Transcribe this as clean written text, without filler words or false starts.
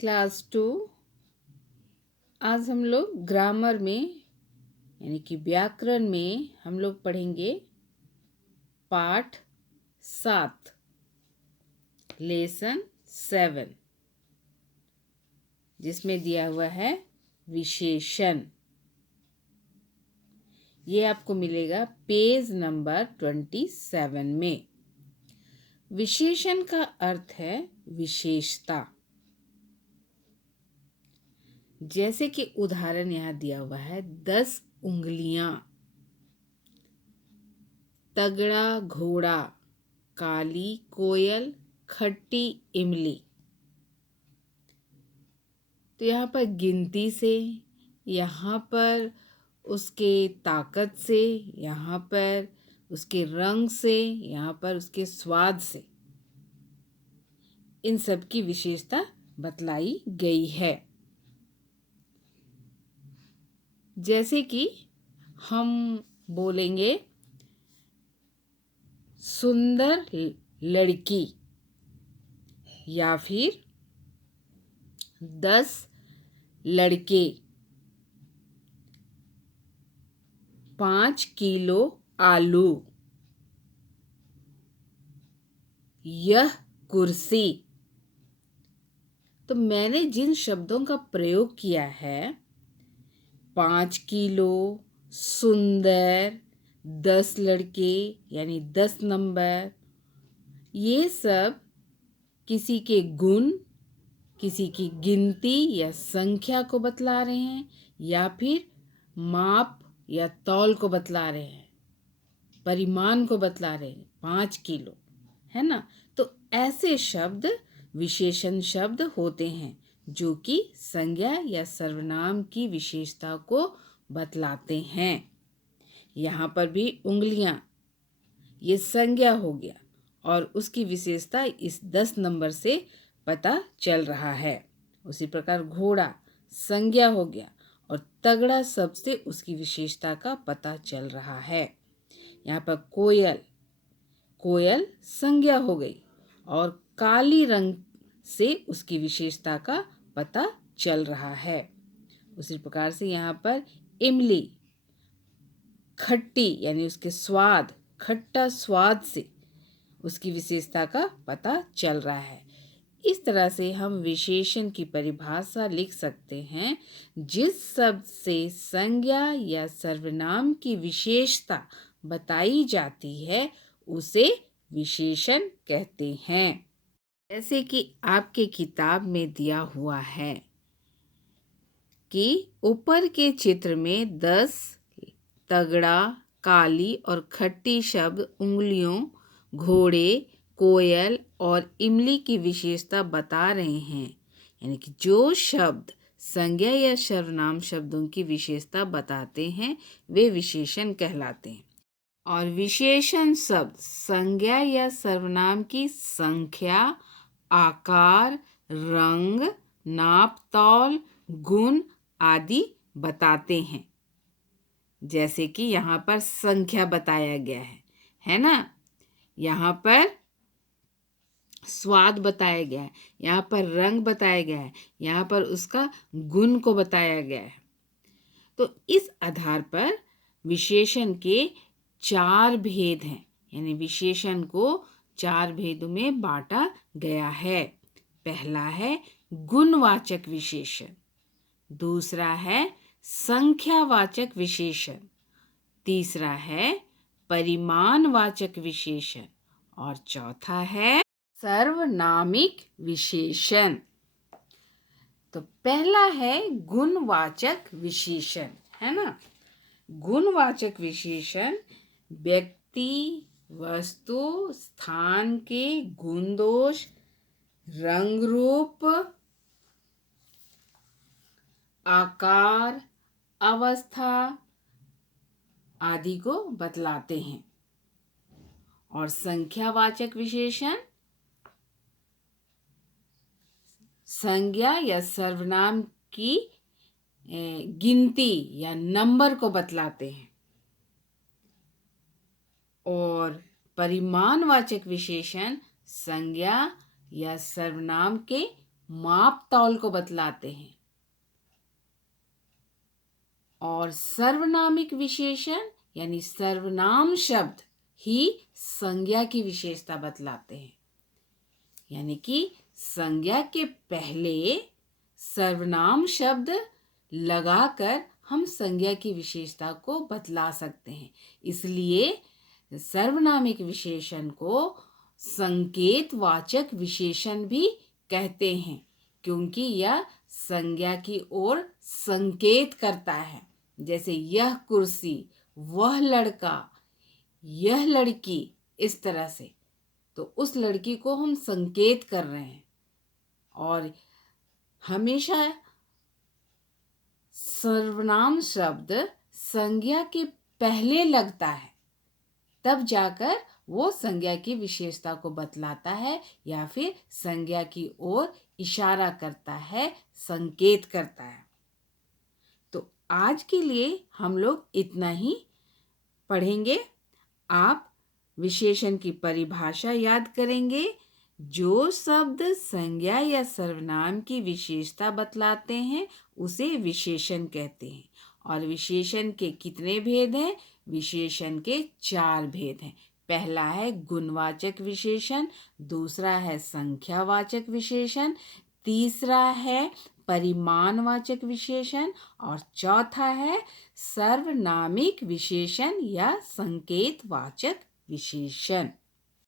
Class 2। आज हम लोग ग्रामर में यानी कि व्याकरण में हम लोग पढ़ेंगे पाठ 7 लेसन 7, जिसमें दिया हुआ है विशेषण। ये आपको मिलेगा पेज नंबर 27 में। विशेषण का अर्थ है विशेषता। जैसे कि उदाहरण यहाँ दिया हुआ है 10 उंगलियां, तगड़ा घोड़ा, काली कोयल, खट्टी इमली। तो यहाँ पर गिनती से, यहाँ पर उसके ताकत से, यहाँ पर उसके रंग से, यहाँ पर उसके स्वाद से, इन सब की विशेषता बतलाई गई है। जैसे कि हम बोलेंगे सुंदर लड़की, या फिर 10 लड़के, 5 किलो आलू, यह कुर्सी। तो मैंने जिन शब्दों का प्रयोग किया है 5 किलो, सुंदर, 10 लड़के यानी 10 नंबर, ये सब किसी के गुण, किसी की गिनती या संख्या को बतला रहे हैं, या फिर माप या तौल को बतला रहे हैं, परिमाण को बतला रहे हैं। 5 किलो है ना। तो ऐसे शब्द विशेषण शब्द होते हैं जो कि संज्ञा या सर्वनाम की विशेषता को बतलाते हैं। यहाँ पर भी उंगलियां, ये संज्ञा हो गया और उसकी विशेषता इस 10 नंबर से पता चल रहा है। उसी प्रकार घोड़ा संज्ञा हो गया और तगड़ा शब्द से उसकी विशेषता का पता चल रहा है। यहाँ पर कोयल, कोयल संज्ञा हो गई और काली रंग से उसकी विशेषता का पता चल रहा है। उसी प्रकार से यहाँ पर इमली खट्टी यानी उसके स्वाद, खट्टा स्वाद से उसकी विशेषता का पता चल रहा है। इस तरह से हम विशेषण की परिभाषा लिख सकते हैं। जिस शब्द से संज्ञा या सर्वनाम की विशेषता बताई जाती है उसे विशेषण कहते हैं। जैसे कि आपके किताब में दिया हुआ है कि ऊपर के चित्र में 10 तगड़ा, काली और खट्टी शब्द उंगलियों, घोड़े, कोयल और इमली की विशेषता बता रहे हैं। यानी कि जो शब्द संज्ञा या सर्वनाम शब्दों की विशेषता बताते हैं वे विशेषण कहलाते हैं। और विशेषण शब्द संज्ञा या सर्वनाम की संख्या, आकार, रंग, नाप तौल, गुण आदि बताते हैं। जैसे कि यहाँ पर संख्या बताया गया है ना। यहाँ पर स्वाद बताया गया है, यहाँ पर रंग बताया गया है, यहाँ पर उसका गुण को बताया गया है। तो इस आधार पर विशेषण के 4 भेद हैं। यानी विशेषण को 4 भेदों में बांटा गया है। पहला है गुणवाचक विशेषण, दूसरा है संख्यावाचक विशेषण, तीसरा है परिमाणवाचक विशेषण और चौथा है सर्वनामिक विशेषण। तो पहला है गुणवाचक विशेषण, है ना। गुणवाचक विशेषण व्यक्ति, वस्तु, स्थान के गुण दोष, रंग रूप, आकार, अवस्था आदि को बतलाते हैं। और संख्यावाचक विशेषण संज्ञा या सर्वनाम की गिनती या नंबर को बतलाते हैं। और परिमाणवाचक विशेषण संज्ञा या सर्वनाम के माप तौल को बतलाते हैं। और सर्वनामिक विशेषण यानी सर्वनाम शब्द ही संज्ञा की विशेषता बतलाते हैं। यानी कि संज्ञा के पहले सर्वनाम शब्द लगाकर हम संज्ञा की विशेषता को बतला सकते हैं। इसलिए सर्वनामिक विशेषण को संकेतवाचक विशेषण भी कहते हैं, क्योंकि यह संज्ञा की ओर संकेत करता है। जैसे यह कुर्सी, वह लड़का, यह लड़की, इस तरह से तो उस लड़की को हम संकेत कर रहे हैं। और हमेशा सर्वनाम शब्द संज्ञा के पहले लगता है, तब जाकर वो संज्ञा की विशेषता को बतलाता है या फिर संज्ञा की ओर इशारा करता है, संकेत करता है। तो आज के लिए हम लोग इतना ही पढ़ेंगे। आप विशेषण की परिभाषा याद करेंगे। जो शब्द संज्ञा या सर्वनाम की विशेषता बतलाते हैं उसे विशेषण कहते हैं। और विशेषण के कितने भेद हैं? विशेषण के 4 भेद हैं। पहला है गुणवाचक विशेषण, दूसरा है संख्यावाचक विशेषण, तीसरा है परिमाणवाचक विशेषण और चौथा है सर्वनामिक विशेषण या संकेतवाचक विशेषण।